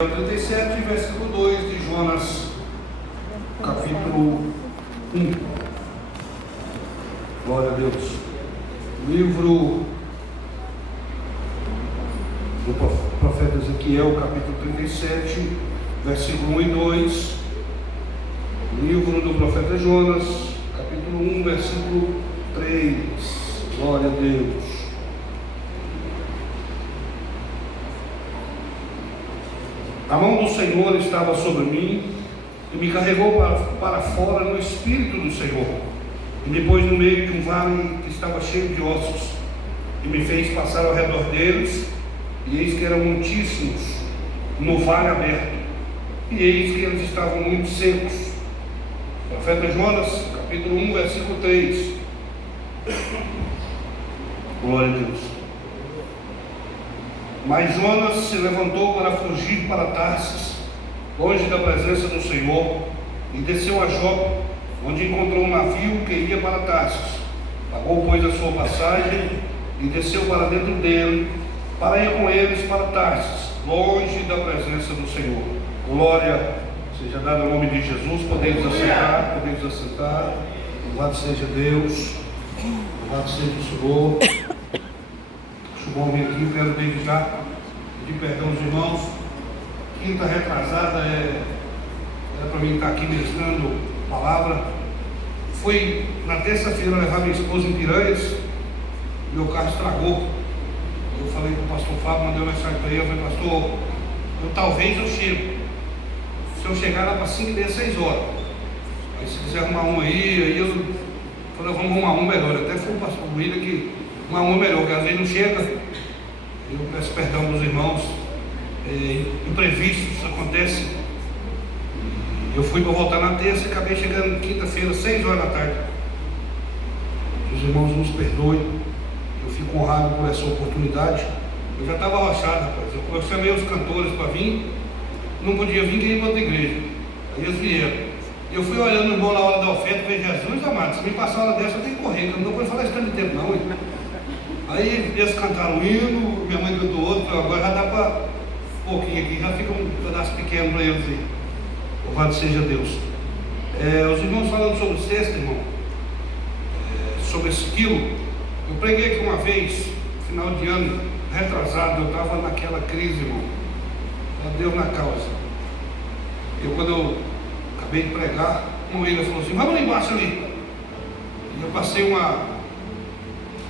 37, versículo 2 de Jonas, capítulo 1. Glória a Deus. Livro do profeta Ezequiel, capítulo 37, versículo 1 e 2. Livro do profeta Jonas, capítulo 1, versículo 3. Glória a Deus. A mão do Senhor estava sobre mim e me carregou para fora no Espírito do Senhor, e me pôs no meio de um vale que estava cheio de ossos, e me fez passar ao redor deles, e eis que eram muitíssimos no vale aberto, e eis que eles estavam muito secos. Profeta Jonas, capítulo 1, versículo 3. Glória a Deus. Mas Jonas se levantou para fugir para Tarsis, longe da presença do Senhor, e desceu a Jope, onde encontrou um navio que ia para Tarsis. Pagou, pois, a sua passagem e desceu para dentro dele, para ir com eles para Tarsis, longe da presença do Senhor. Glória seja dada ao nome de Jesus. Podemos assentar. Louvado seja Deus, louvado seja o Senhor. Bom vir aqui, quero desde já pedir perdão aos irmãos. Quinta retrasada era para mim estar aqui ministrando palavra. Foi na terça-feira levar minha esposa em Piranhas, meu carro estragou. Eu falei para o pastor Fábio, mandei uma mensagem para ele, eu falei: pastor, talvez eu chego. Se eu chegar lá para 5h30, 6 horas. Aí se quiser arrumar um aí eu falei: vamos arrumar um melhor. Até foi o pastor William que arrumar um melhor, porque às vezes não chega. Eu peço perdão dos irmãos, imprevistos acontecem. Eu fui para voltar na terça e acabei chegando quinta-feira, 6 horas da tarde. Os irmãos nos perdoem, eu fico honrado por essa oportunidade. Eu já estava arrochado, rapaz. Eu chamei os cantores para vir, não podia vir, queria ir para outra igreja. Aí eles vieram. Eu fui olhando o irmão na hora da oferta, falei: Jesus amado, se me passar uma hora dessa eu tenho que correr, que eu não vou falar esse tanto de tempo não. Aí eles cantaram um hino, minha mãe cantou outro, agora já dá para um pouquinho aqui, já fica um pedaço pequeno para eles aí. Louvado seja Deus. Os irmãos falando sobre sexta, irmão, sobre esse quilo. Eu preguei aqui uma vez, final de ano, retrasado, eu estava naquela crise, irmão. Deus na causa. Quando eu acabei de pregar, uma amiga falou assim: vamos lá embaixo ali. E eu passei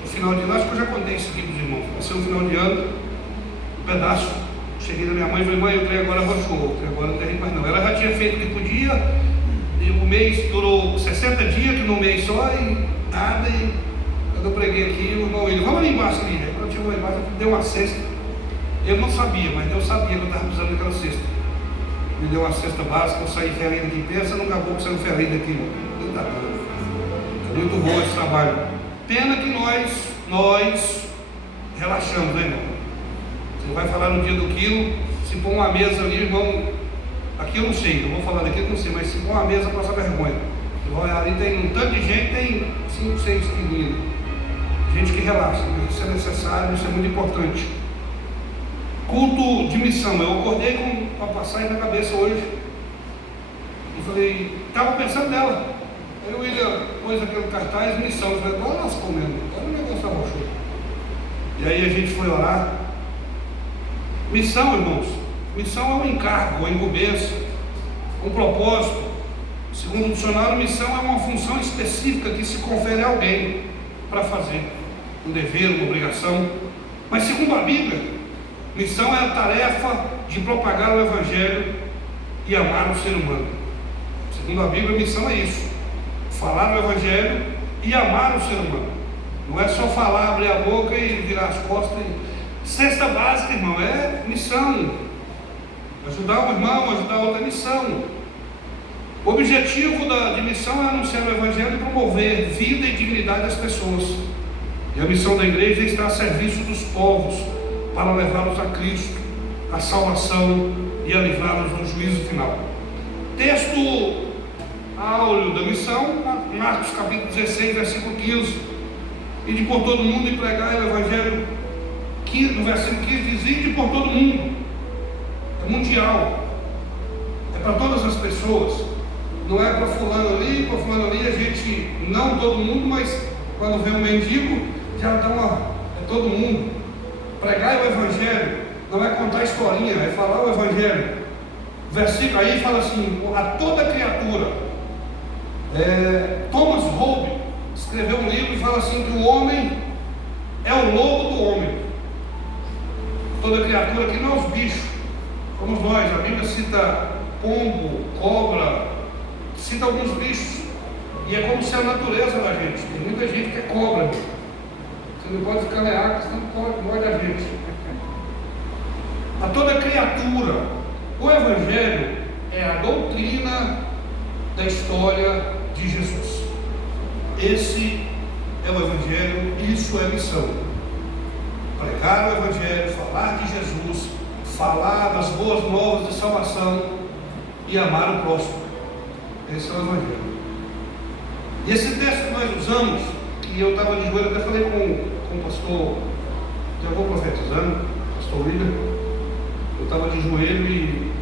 no final de ano, acho que eu já contei isso aqui para os irmãos. Passei um final de ano, um pedaço. Cheguei da minha mãe e falei: mãe, o trem agora arrochou, o trem agora não tem mais não. Ela já tinha feito o que podia, e o mês durou 60 dias, que no mês só, e nada. E quando eu preguei aqui, o irmão ele: vamos lá embaixo ali. Aí quando eu chegou lá embaixo, deu uma cesta. Eu não sabia, mas Deus sabia que eu estava precisando daquela cesta. Me deu uma cesta básica, eu saí ferido aqui. Pensa num caboclo saindo ferido aqui, irmão. É muito bom esse trabalho. Pena que nós relaxamos, né, irmão? Você vai falar no dia do quilo, se pôr uma mesa ali, irmão, aqui eu não sei, eu vou falar daqui eu não sei, mas se pôr uma mesa, passa vergonha. Ali tem um tanto de gente, tem 5, 6 quilinhos. Gente que relaxa, mas isso é necessário, isso é muito importante. Culto de missão, eu acordei com a passagem na cabeça hoje. E falei, estava pensando nela. Aí o William pôs aquele cartaz, missão. Eu falei: olha nós comendo, olha o negócio da rocha. E aí a gente foi orar. Missão, irmãos, missão é um encargo, uma incumbência, um propósito. Segundo o dicionário, missão é uma função específica que se confere a alguém para fazer. Um dever, uma obrigação. Mas segundo a Bíblia, missão é a tarefa de propagar o Evangelho e amar o ser humano. Segundo a Bíblia, missão é isso: falar o Evangelho e amar o ser humano. Não é só falar, abrir a boca e virar as costas. Cesta básica, irmão, é missão. Ajudar um irmão, ajudar outra, missão. O objetivo de missão é anunciar o Evangelho e promover vida e dignidade das pessoas. E a missão da igreja está a serviço dos povos, para levá-los a Cristo, a salvação e a livrá-los do juízo final. Texto áureo da missão, Marcos capítulo 16, versículo 15. Ide por todo mundo e pregai o Evangelho. No versículo 15 diz: ide por todo mundo. mundial, é para todas as pessoas, não é para fulano ali, a gente, não todo mundo, mas quando vê um mendigo, já dá é todo mundo. Pregar o Evangelho, não é contar historinha, é falar o Evangelho. O versículo aí fala assim, a toda criatura. Thomas Hobbes escreveu um livro e fala assim, que o homem é o lobo do homem. Toda criatura, que não os bichos, somos nós. A Bíblia cita pombo, cobra, cita alguns bichos, e é como se a natureza da gente. Tem muita gente que é cobra. Você não pode ficar leado, você não pode a gente. A toda criatura, o Evangelho é a doutrina da história de Jesus. Esse é o Evangelho, isso é missão. Pregar o Evangelho, falar de Jesus, falar das boas novas de salvação e amar o próximo. Esse é o Evangelho. E esse texto que nós usamos, que eu estava de joelho, até falei com o pastor, já vou profetizando, pastor William, eu estava de joelho e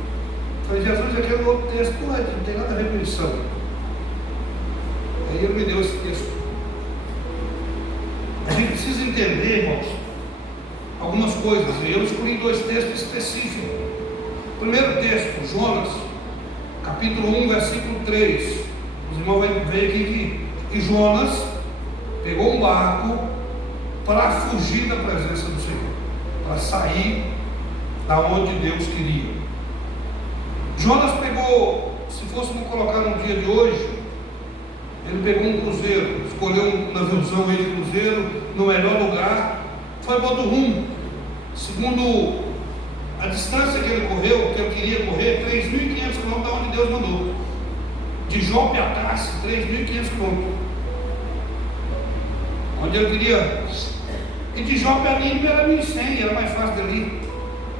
falei, Jesus, aquele outro texto, não tem nada a ver com missão. Aí ele me deu esse texto. A gente precisa entender, irmãos, algumas coisas. Eu escolhi 2 textos específicos. O primeiro texto, Jonas, capítulo 1, versículo 3. Os irmãos vão ver aqui que Jonas pegou um barco para fugir da presença do Senhor, para sair da onde Deus queria. Jonas pegou, se fôssemos colocar no dia de hoje, ele pegou um cruzeiro, escolheu um naviozão aí de cruzeiro, no melhor lugar, foi para outro rumo. Segundo a distância que ele correu, que eu queria correr, 3.500 km da onde Deus mandou. De Jope a Tarso, 3.500 km. Onde eu queria. E de Jope a Nínive era 1.100, era mais fácil dali.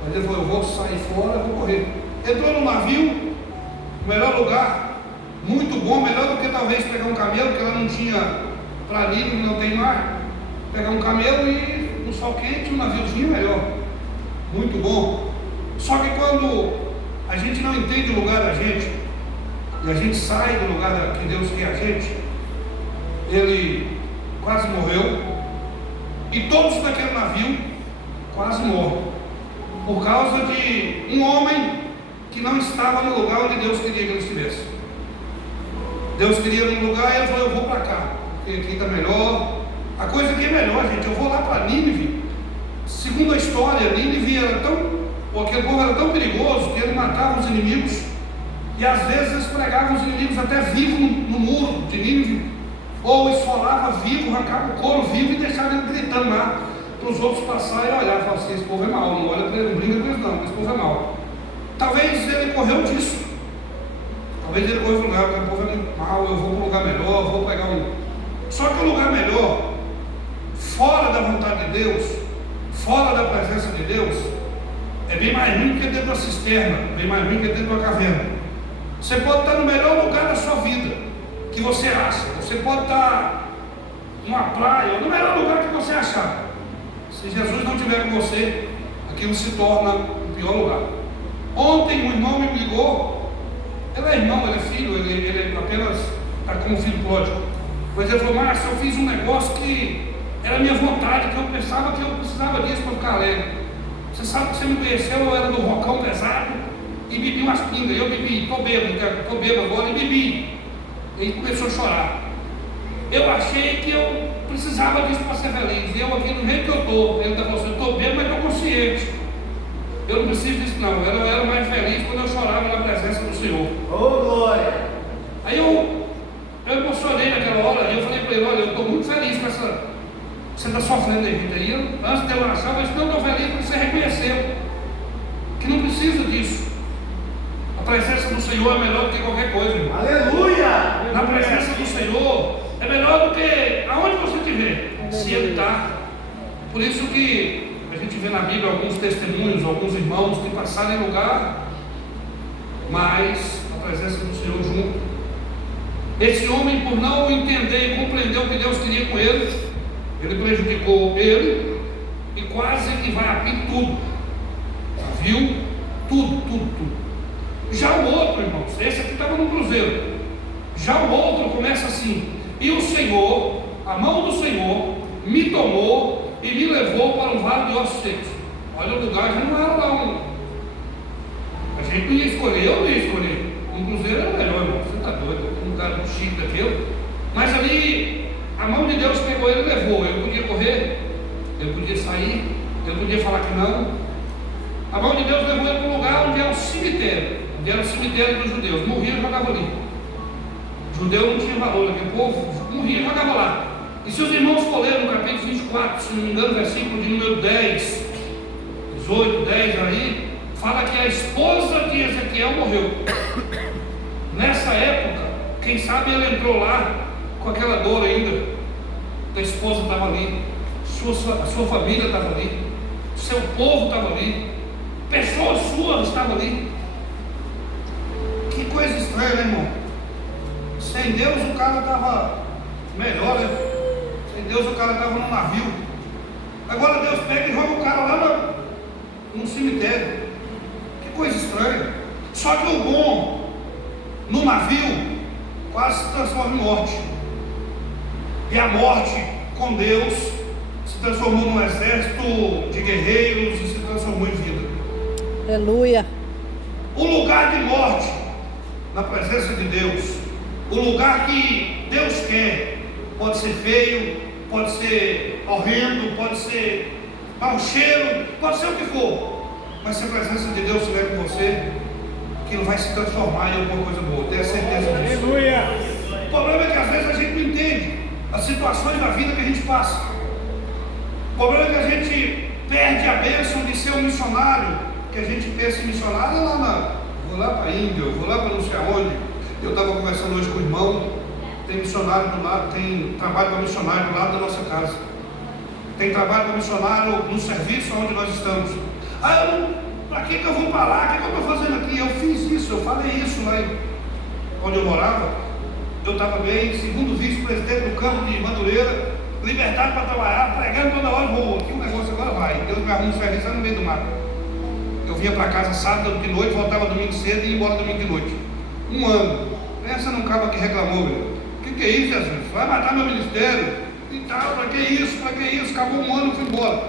Mas ele falou, eu vou sair fora, vou correr. Entrou no navio, melhor lugar, muito bom, melhor do que talvez pegar um camelo, porque ela não tinha, para Nínive não tem mar. Pegar um camelo e no sol quente, um naviozinho melhor. Muito bom. Só que quando a gente não entende o lugar da gente, e a gente sai do lugar que Deus quer a gente, ele quase morreu, e todos daquele navio quase morrem, por causa de um homem que não estava no lugar onde Deus queria que ele estivesse. Deus queria um lugar e ele falou, eu vou para cá, porque aqui está melhor. A coisa aqui é melhor, gente, eu vou lá para Nínive. Segundo a história, Nínive era aquele povo era tão perigoso que ele matava os inimigos, e às vezes eles pregavam os inimigos até vivos no muro de Nínive, ou esfolava vivo, arrancava o couro vivo e deixava ele gritando lá, para os outros passarem e olhar e falar assim, esse povo é mau, não olha para ele, não brinca com eles não, esse povo é mau. Talvez ele correu disso, talvez ele correu do lugar, porque o povo é muito mau, eu vou para um lugar melhor, eu vou pegar um... Só que o lugar melhor, fora da vontade de Deus, fora da presença de Deus, é bem mais ruim que dentro da cisterna, bem mais ruim que dentro da caverna. Você pode estar no melhor lugar da sua vida, que você acha, você pode estar numa praia, ou no melhor lugar que você achar. Se Jesus não estiver com você, aquilo se torna o pior lugar. Ontem um irmão me ligou, ele é irmão, ele é filho, ele apenas está como filho pródigo. Mas ele falou, Márcio, eu fiz um negócio que era a minha vontade, que eu pensava que eu precisava disso para ficar alegre. Você sabe que você me conheceu, eu era do rocão pesado e bebi umas pingas. Eu bebi, estou bêbado agora e bebi. Ele começou a chorar. Eu achei que eu precisava disso para ser feliz. Eu aqui do jeito que eu estou, ele está falando assim, eu estou bêbado, mas estou consciente. Eu não preciso disso não, eu era mais feliz quando eu chorava na presença do Senhor. Oh, glória! Aí eu emocionei naquela hora, e eu falei para ele, olha, eu estou muito feliz com essa... Você está sofrendo aí, antes de eu achar, mas não estou feliz porque você reconheceu que não precisa disso. A presença do Senhor é melhor do que qualquer coisa, irmão. Aleluia! Na presença do Senhor é melhor do que aonde você estiver, se Ele está. Por isso que a gente vê na Bíblia alguns testemunhos, alguns irmãos que passaram em lugar, mas a presença do Senhor junto. Esse homem, por não entender e compreender o que Deus queria com ele, ele prejudicou ele e quase que vai a pique tudo. Viu? Tudo. Já o outro, irmãos, esse aqui estava no cruzeiro. Já o outro começa assim: e o Senhor, a mão do Senhor, me tomou e me levou para um vale de ossos secos. Olha, o lugar já não era lá um. A gente não ia escolher, eu não ia escolher. Um cruzeiro era melhor, irmão. Você está doido, um lugar chique daquele. Mas ali, a mão de Deus pegou ele e levou. Eu podia correr, eu podia sair, eu podia falar que não. A mão de Deus levou ele para um lugar onde é o cemitério, onde era o cemitério dos judeus. Morria e jogava ali. O judeu não tinha valor, aquele povo morria e jogava lá. E se os irmãos for ler no capítulo 24, se não me engano, versículo de número 10, 18, 10 aí, fala que a esposa de Ezequiel morreu. Nessa época, quem sabe ele entrou lá com aquela dor ainda. A esposa estava ali, a sua família estava ali, seu povo estava ali, pessoas suas estavam ali. Que coisa estranha, né, irmão? Sem Deus o cara estava melhor, né? Sem Deus o cara estava no navio. Agora Deus pega e joga o cara lá no cemitério. Que coisa estranha. Só que o bom no navio quase se transforma em morte. E a morte com Deus se transformou num exército de guerreiros e se transformou em vida. Aleluia. O lugar de morte na presença de Deus, o lugar que Deus quer, pode ser feio, pode ser horrendo, pode ser mau cheiro, pode ser o que for, mas se a presença de Deus estiver com você, aquilo vai se transformar em alguma coisa boa, tenha certeza disso. Aleluia. O problema é que às vezes a gente não entende as situações da vida que a gente passa. O problema é que a gente perde a bênção de ser um missionário, que a gente pensa em missionário vou lá para a Índia, eu vou lá para não sei aonde. Eu estava conversando hoje com o irmão, tem missionário do lado, tem trabalho para missionário do lado da nossa casa, tem trabalho para missionário no serviço onde nós estamos. Para que eu vou para lá? O que eu estou fazendo aqui? Eu fiz isso, eu falei isso lá onde eu morava. Eu estava bem, segundo vice-presidente do campo de Madureira, libertado para trabalhar, pregando toda hora, vou aqui, o negócio agora vai. Deus me arruma um serviço lá no meio do mato. Eu vinha para casa sábado de noite, voltava domingo cedo e ia embora domingo de noite. 1 ano. Pensa num cabo que reclamou, meu. O que é isso, Jesus? Vai matar meu ministério? E tal, para que isso? Para que isso? Acabou 1 ano e fui embora.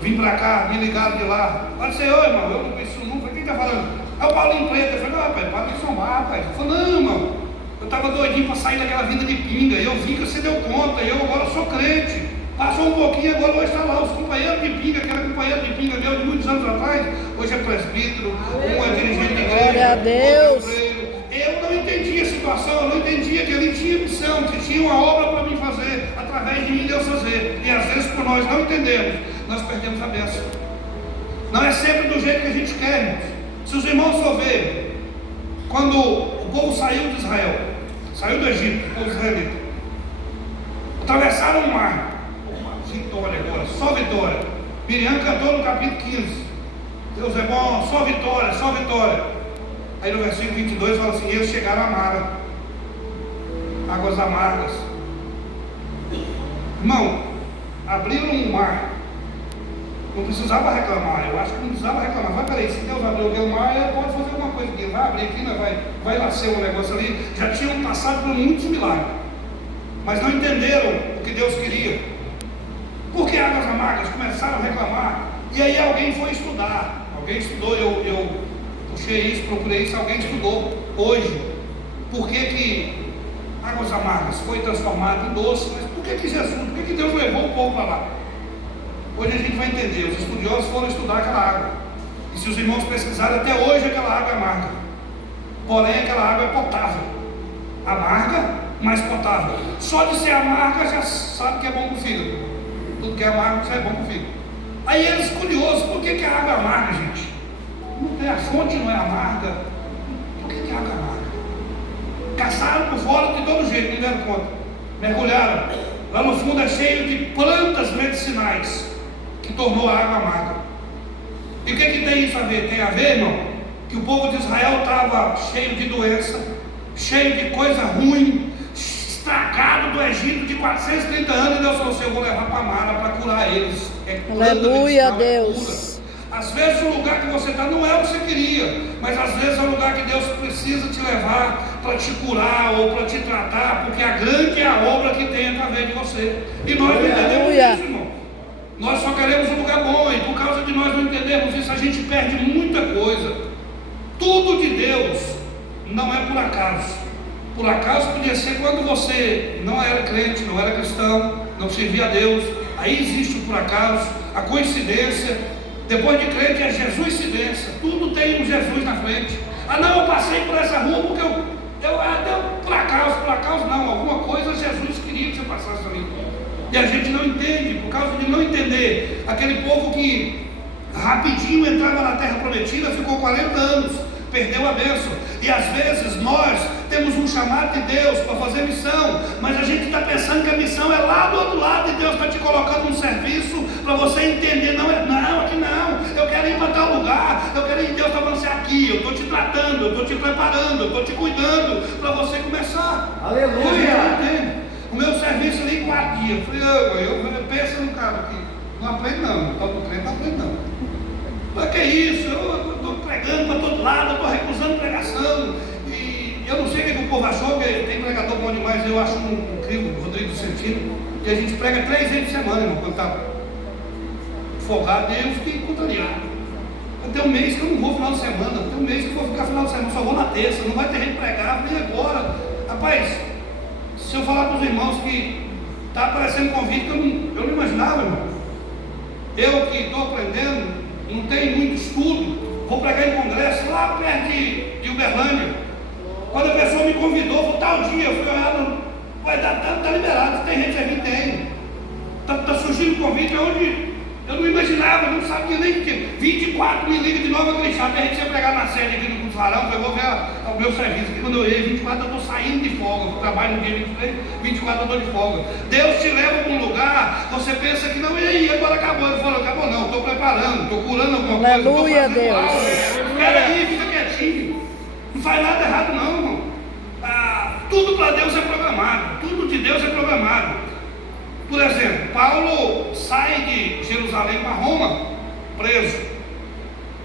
Vim para cá, me ligaram de lá. Falei, Senhor, irmão, eu não conheço nunca. Quem está falando? É o Paulinho Preto. Eu falei, não, rapaz, Patrícia Omar, rapaz. Ele falou, não, irmão. Eu estava doidinho para sair daquela vida de pinga. E eu vi que você deu conta. E eu agora sou crente. Passou um pouquinho, agora hoje está lá. Os companheiros de pinga, que era companheiro de pinga meu de muitos anos atrás, hoje é presbítero, um é dirigente de igreja. Glória a Deus. Eu não entendia a situação, eu não entendia que ele tinha missão, que tinha uma obra para mim fazer, através de mim Deus fazer. E às vezes por nós não entendemos, nós perdemos a bênção. Não é sempre do jeito que a gente quer, irmãos. Se os irmãos for ver, quando o povo saiu de Israel, saiu do Egito, o povo israelita, atravessaram o mar. Vitória agora, só vitória. Miriam cantou no capítulo 15. Deus é bom, só vitória, só vitória. Aí no versículo 22 fala assim: eles chegaram a Mara, águas amargas. Irmão, abriram um mar. Não precisava reclamar, eu acho que não precisava reclamar. Vai, peraí, se Deus abriu aquele mar, ele pode fazer alguma coisa aqui. Vai abrir aqui, vai nascer um negócio ali. Já tinham passado por muitos milagres, mas não entenderam o que Deus queria. Porque águas amargas começaram a reclamar. E aí alguém foi estudar. Alguém estudou, eu puxei isso, procurei isso. Alguém estudou hoje por que águas amargas foi transformado em doce. Mas por que Jesus, por que Deus levou o povo para lá? Hoje a gente vai entender. Os estudiosos foram estudar aquela água. E se os irmãos pesquisarem, até hoje aquela água é amarga. Porém aquela água é potável. Amarga, mas potável. Só de ser amarga já sabe que é bom para o fígado. Tudo que é amargo já é bom para o fígado. Aí eles curiosos, por que a água é amarga, gente? Não tem, a fonte não é amarga. Por que a água é amarga? Caçaram por fora de todo jeito, não deram conta. Mergulharam. Lá no fundo é cheio de plantas medicinais que tornou a água amarga. E o que tem isso a ver? Tem a ver, irmão, que o povo de Israel estava cheio de doença, cheio de coisa ruim, estragado do Egito de 430 anos, e Deus falou assim: eu vou levar para Mara para curar eles. Aleluia, Deus. Às vezes o lugar que você está não é o que você queria, mas às vezes é o lugar que Deus precisa te levar para te curar ou para te tratar, porque a grande é a obra que tem através de você. E nós não entendemos isso, irmão. Nós só queremos um lugar bom, e por causa de nós não entendermos isso, a gente perde muita coisa. Tudo de Deus não é por acaso. Por acaso podia ser quando você não era crente, não era cristão, não servia a Deus. Aí existe o por acaso, a coincidência. Depois de crente é Jesuscidência. Tudo tem um Jesus na frente. Ah não, eu passei por essa rua porque deu por acaso não. Alguma coisa Jesus queria que você passasse ali. E a gente não entende, por causa de não entender. Aquele povo que rapidinho entrava na terra prometida, ficou 40 anos, perdeu a bênção. E às vezes nós temos um chamado de Deus para fazer missão, mas a gente está pensando que a missão é lá do outro lado, e Deus está te colocando um serviço para você entender. Não, aqui não, eu quero ir para tal lugar, eu quero ir. Deus está falando assim: aqui, eu estou te tratando, eu estou te preparando, eu estou te cuidando para você começar. Aleluia! O meu serviço ali em 4 dias. Eu falei: eu penso no cara aqui, não aprende não, então do crente não aprende não. Mas que isso, eu estou pregando para todo lado, eu estou recusando pregação. E eu não sei o que o povo achou, porque tem pregador bom demais, eu acho incrível, o Rodrigo Vicentino, e a gente prega 3 vezes por semana, irmão, quando está folgado, e eu fiquei contrariado. Tem um mês que eu não vou final de semana, tem um mês que eu vou ficar final de semana, só vou na terça, não vai ter gente pregar, nem agora. Rapaz, se eu falar para os irmãos que está aparecendo convite que eu não imaginava, irmão. Eu que estou aprendendo, não tenho muito estudo, vou pregar em congresso lá perto de Uberlândia. Quando a pessoa me convidou, vou tal dia, eu falei: vai dar, tá liberado, tem gente aqui, tem. Está surgindo convite onde eu não imaginava, eu não sabia nem que 24 me liga de Nova Cristã, que a gente ia pregar na sede aqui no Varão. Eu vou ver o meu serviço aqui. Quando eu ia 24, eu estou saindo de folga. Eu trabalho no dia 23, 24 eu estou de folga. Deus te leva para um lugar, você pensa que não, e aí, agora acabou. Ele falou: acabou não, estou preparando, estou curando alguma coisa. Aleluia, Deus. Espera aí, fica quietinho. Não faz nada errado não, irmão. Tudo para Deus é programado, tudo de Deus é programado. Por exemplo, Paulo sai de Jerusalém para Roma, preso.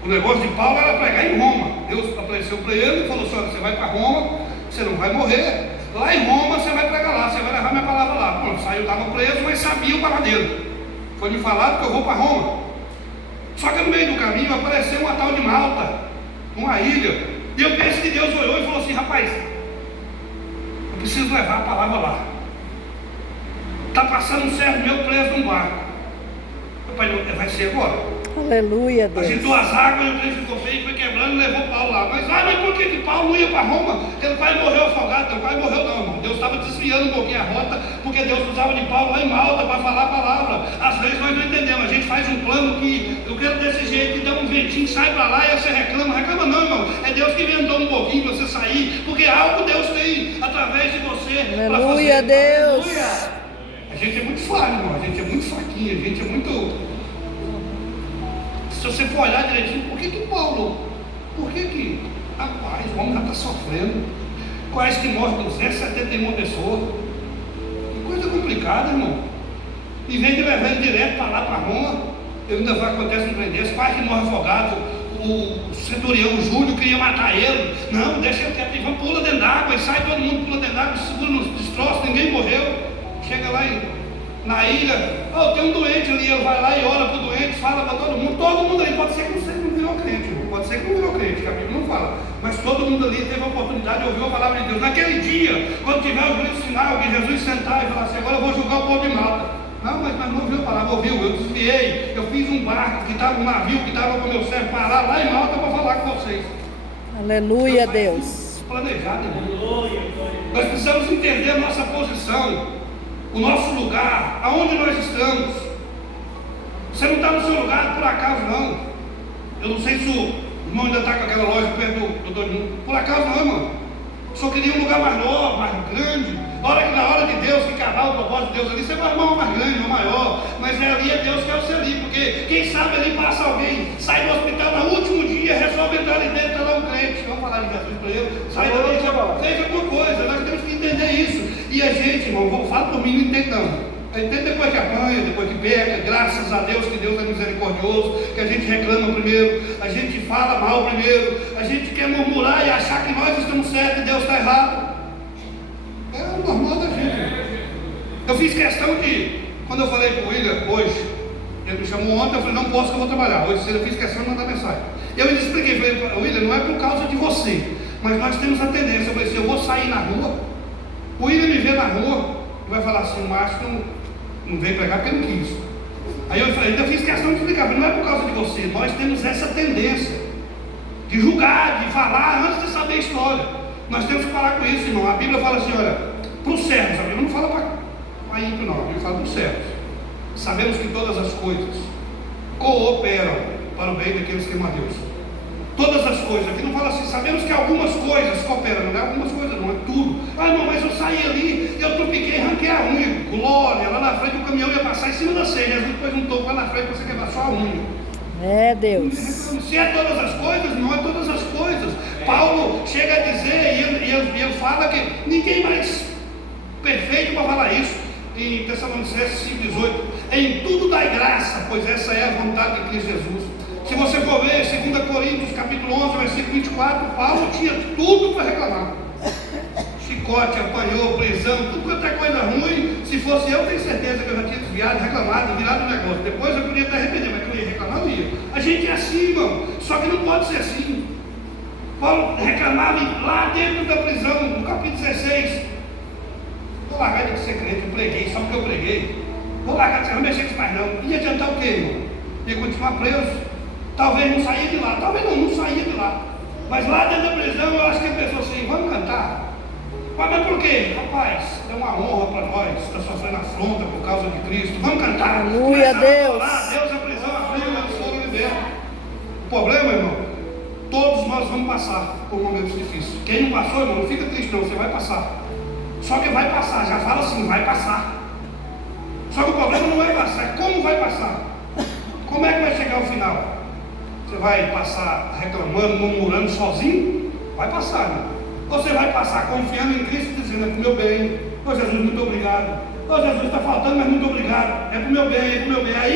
O negócio de Paulo era pregar em Roma. Deus apareceu para ele e falou assim: você vai para Roma, você não vai morrer. Lá em Roma você vai pregar lá, você vai levar minha palavra lá. Pronto, saiu, estava preso, mas sabia o paradeiro. Foi me falado que eu vou para Roma. Só que no meio do caminho apareceu uma tal de Malta, uma ilha. E eu penso que Deus olhou e falou assim: rapaz, eu preciso levar a palavra lá. Está passando um servo meu preso num barco. Pai, vai ser agora. Aleluia, Deus. Agitou as águas, e o trem ficou feio, foi quebrando e levou Paulo lá. Mas por que Paulo não ia para Roma? Porque o pai morreu afogado. Não, o pai morreu não, irmão. Deus estava desviando um pouquinho a rota, porque Deus precisava de Paulo lá em Malta para falar a palavra. Às vezes nós não entendemos. A gente faz um plano que eu quero desse jeito, que dá um ventinho, sai para lá e você reclama. Reclama não, irmão. É Deus que inventou um pouquinho para você sair, porque algo Deus tem através de você. Aleluia, Deus. Aleluia. A gente é muito falho, irmão. A gente é muito fraquinho, a gente é muito... Se você for olhar direitinho, por que Paulo? Por que rapaz, o homem já está sofrendo? Quais que morrem 271 pessoas? Que coisa complicada, irmão. Em vez de levar ele direto para lá, para Roma, ele ainda vai acontecer um trem desse. Pai que morre afogado, o centurião Júlio queria matar ele. Não, deixa ele quieto, vamos, pula dentro d'água, e sai todo mundo, pula dentro d'água, segura nos destroços, ninguém morreu. Chega lá na ilha, tem um doente ali, ele vai lá e ora para o doente, fala para todo mundo ali, pode ser que você não virou crente, pode ser que não virou crente, que a Bíblia não fala, mas todo mundo ali teve a oportunidade de ouvir a palavra de Deus. Naquele dia, quando tiver o juízo final, que Jesus sentar e falar assim: agora eu vou julgar o povo de Malta. Não, mas não ouviu a palavra, ouviu, eu desviei, eu fiz um barco que estava, um navio que estava com o meu servo parar lá em Malta para falar com vocês. Aleluia, Deus. Planejado, irmão. Nós precisamos entender a nossa posição, o nosso lugar, aonde nós estamos. Você não está no seu lugar por acaso não. Eu não sei se o irmão ainda está com aquela loja perto do Domingo. Por acaso não, irmão. Só queria um lugar mais novo, mais grande. Na hora de Deus, que cavar o propósito de Deus ali, você vai arrumar um mais grande, um maior. Mas ali é Deus que é o seu ali. Porque quem sabe ali passa alguém, sai do hospital no último dia, resolve entrar ali dentro, está lá um crente. Vamos falar de Jesus para ele. Sai dali, fez alguma coisa. Nós temos que entender isso. E a gente, irmão, fala por mim, não entende não. Até depois que apanha, depois que peca, graças a Deus que Deus é misericordioso, que a gente reclama primeiro, a gente fala mal primeiro, a gente quer murmurar e achar que nós estamos certos e Deus está errado. É o normal da gente. Eu fiz questão de, quando eu falei para o William hoje, ele me chamou ontem, eu falei, não posso que eu vou trabalhar. Hoje cedo eu fiz questão de mandar mensagem. Eu lhe expliquei, falei, William, não é por causa de você, mas nós temos a tendência. Eu falei assim, eu vou sair na rua, o William me vê na rua e vai falar assim, o Márcio não veio pregar porque não quis. Aí eu falei, ainda fiz questão de explicar, não é por causa de você, nós temos essa tendência de julgar, de falar antes de saber a história. Nós temos que parar com isso, irmão. A Bíblia fala assim, olha, para os servos, a Bíblia não fala para ímpio não, a Bíblia fala para os servos. Sabemos que todas as coisas cooperam para o bem daqueles que amam a Deus. Todas as coisas, aqui não fala assim, sabemos que algumas coisas cooperam, não é algumas coisas, não é tudo. Ah, irmão, mas eu saí ali, eu tropiquei, arranquei a unha, glória, lá na frente o caminhão ia passar em cima da ceia, Jesus pôs um topo lá na frente para você quebrar só a unha. É Deus. Se é todas as coisas, não é todas as coisas. Paulo chega a dizer, e ele fala que ninguém mais perfeito para falar isso, em Tessalonicenses 5,18, em tudo dai graça, pois essa é a vontade de Cristo Jesus. Se você for ver 2 Coríntios capítulo 11, versículo 24, Paulo tinha tudo para reclamar. Chicote, apanhou, prisão, tudo quanto é coisa ruim. Se fosse eu, tenho certeza que eu já tinha desviado, reclamado, virado o negócio. Depois eu podia até arrepender, mas que eu ia reclamar, eu ia. A gente é assim, irmão, só que não pode ser assim. Paulo reclamava lá dentro da prisão, no capítulo 16. Vou largar de ser crente, eu preguei, só porque eu preguei. Vou largar de ser, não mexer com isso mais não. Ia adiantar o quê, irmão? Ia continuar preso. Talvez não saía de lá, talvez não saía de lá. Mas lá dentro da prisão eu acho que ele pensou assim, vamos cantar. Mas por quê? Rapaz, é uma honra para nós, está sofrendo afronta por causa de Cristo. Vamos cantar. Aleluia, Deus. Deus, a prisão abriu, eu sou liberto. O problema, irmão, todos nós vamos passar por momentos difíceis. Quem não passou, irmão, não fica triste não, você vai passar. Só que vai passar, já fala assim, vai passar. Só que o problema não vai passar, é como vai passar. Como é que vai chegar ao final? Você vai passar reclamando, murmurando sozinho? Vai passar, né? Ou você vai passar confiando em Cristo, dizendo, é para o meu bem. Ô Jesus, muito obrigado. Ô Jesus, está faltando, mas muito obrigado. É para o meu bem, é para o meu bem. Aí